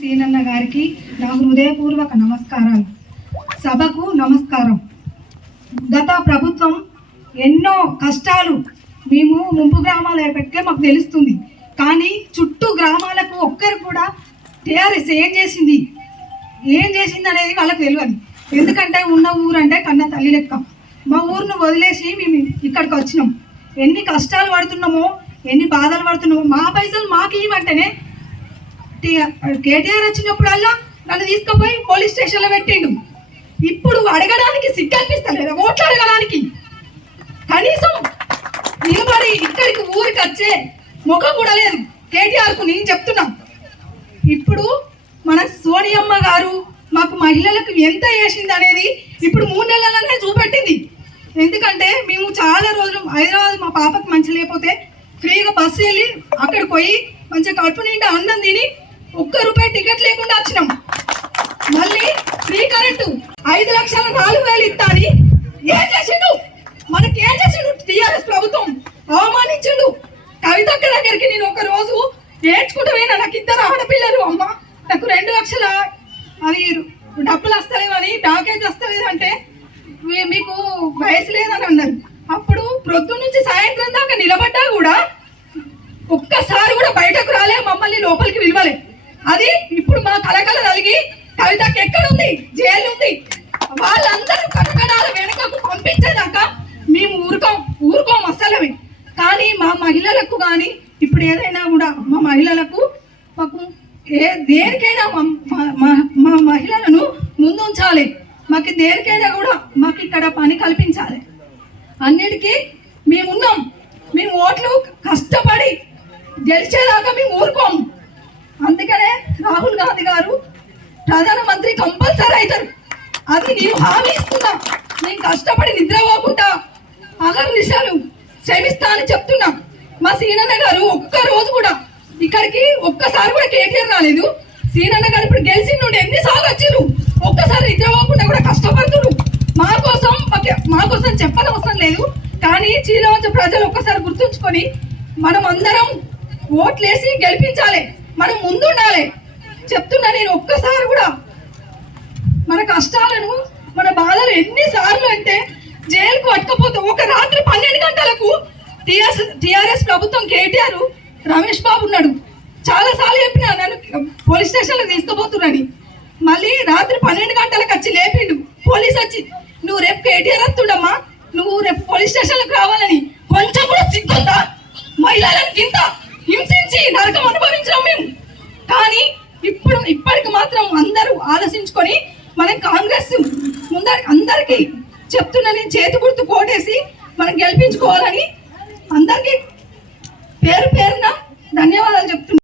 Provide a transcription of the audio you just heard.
సీనన్న గారికి నా హృదయపూర్వక నమస్కారాలు. సభకు నమస్కారం. గత ప్రభుత్వం ఎన్నో కష్టాలు మేము ముంపు గ్రామాలు పెట్టే మాకు తెలుస్తుంది. కానీ చుట్టూ గ్రామాలకు ఒక్కరు కూడా టీఆర్ఎస్ ఏం చేసింది? ఏం చేసింది అనేది వాళ్ళకి తెలియదు. ఎందుకంటే ఉన్న ఊరు అంటే కన్న తల్లి లెక్క. మా ఊరిని వదిలేసి మేము ఇక్కడికి వచ్చినాం. ఎన్ని కష్టాలు పడుతున్నామో ఎన్ని బాధలు పడుతున్నామో మా పైసలు మాకు ఇవ్వంటేనే కేటీఆర్ వచ్చినప్పుడల్లా నన్ను తీసుకుపోయి పోలీస్ స్టేషన్లో పెట్టిండు. ఇప్పుడు అడగడానికి సిగ్గనిపిస్తలేదు ఓట్లు అడగడానికి. కనీసం నిలబడి ఇక్కడికి ఊరికి వచ్చే ముఖం కూడా లేదు. కేటీఆర్కు నేను చెప్తున్నా. ఇప్పుడు మన సోనియమ్మ గారు మాకు మహిళలకు ఎంత వేసింది అనేది ఇప్పుడు మూడు నెలలనే చూపెట్టింది. ఎందుకంటే మేము చాలా రోజులు హైదరాబాద్ మా పాపకు మంచి లేకపోతే ఫ్రీగా బస్సు వెళ్ళి అక్కడికి పోయి మంచిగా కడుపు నిండా అన్నం తిని ఒక్క రూపాయి టికెట్ లేకుండా వచ్చినాం. మళ్ళీ ఫ్రీ కరెంటు ఐదు లక్షల నాలుగు వేలు ఇస్తాని. ఏం చేసిండు? మనకి ఏం చేసిండు? టిఆర్ఎస్ ప్రభుత్వం అవమానించిండు. కవితక్క దగ్గరికి నేను ఒక రోజు ఏడ్చుకుంటూ పోయినా నాకు ఇద్దరు ఆడపిల్లలు అమ్మ. నాకు రెండు లక్షల అవి డబ్బులు వస్తలేవని డాకేజ్ వస్తలేదంటే మీకు వయసు లేదని అన్నారు. అప్పుడు ప్రొద్దు నుంచి సాయంత్రం దాకా నిలబడ్డా కూడా ఒక్కసారి కూడా బయటకు రాలే మమ్మల్ని లోపలికి విలువలే అది ఇప్పుడు మా కలకల కలిగి కవితకి ఎక్కడుంది? జైలు ఉంది వాళ్ళందరూ కటకడాల వెనుకకు పంపించేదాకా మేము ఊరుకోం ఊరుకోం అసలమే కానీ మా మహిళలకు కానీ ఇప్పుడు ఏదైనా కూడా మా మహిళలకు మాకు ఏ దేనికైనా మా- మా మహిళలను ముందుంచాలి. మాకు దేనికైనా కూడా మాకు ఇక్కడ పని కల్పించాలి. అన్నిటికీ మేమున్నాం. మేము ఓట్లు కష్టపడి గెలిచేదాకా మేము ఊరుకోము అందుకనే రాహుల్ గాంధీ గారు ప్రధానమంత్రి కంపల్సరీ అవుతారు. అది నేను హామీ ఇస్తున్నా. నేను కష్టపడి నిద్రపోకుండా అగర్ నిశాలు శ్రమిస్తా అని చెప్తున్నా. మా సీనన్న గారు ఒక్క రోజు కూడా ఇక్కడికి ఒక్కసారి కూడా కేటీఆర్ రాలేదు. సీనన్న గారు ఇప్పుడు గెలిచి నుండి ఎన్నిసార్లు వచ్చారు ఒక్కసారి నిద్రపోకుండా కూడా కష్టపడుతుడు మా కోసం మా కోసం చెప్పనవసరం లేదు. కానీ చీలవంచ ప్రజలు ఒక్కసారి గుర్తుంచుకొని మనం అందరం ఓట్లేసి గెలిపించాలి. మనం ముందుండాలి. చెప్తున్నా నేను ఒక్కసారి కూడా. మన కష్టాలను మన బాధలు ఎన్నిసార్లు అంటే జైలుకు పట్టుకపోతే ఒక రాత్రి పన్నెండు గంటలకు టిఆర్ఎస్ టిఆర్ఎస్ ప్రభుత్వం కేటీఆర్ రమేష్ బాబు ఉన్నాడు. చాలాసార్లు చెప్పినా చెప్పిన నన్ను పోలీస్ స్టేషన్లో తీసుకుపోతున్నాడని మళ్ళీ రాత్రి పన్నెండు గంటలకు వచ్చి లేపిండు. పోలీస్ వచ్చి నువ్వు రేపు కేటీఆర్ వస్తుండమ్మా. నువ్వు రేపు పోలీస్ స్టేషన్లకు రావాలని కొంచెం కూడా సిగ్గుందా? మహిళలను కింద నుంచి నరకం అనుభవించడం మేము. కానీ ఇప్పుడు ఇప్పటికి మాత్రం అందరూ ఆలోచించుకొని మనం కాంగ్రెస్ ముందర అందరికీ చెప్తున్న నేను చేతి గుర్తు కోటేసి మనం గెలిపించుకోవాలని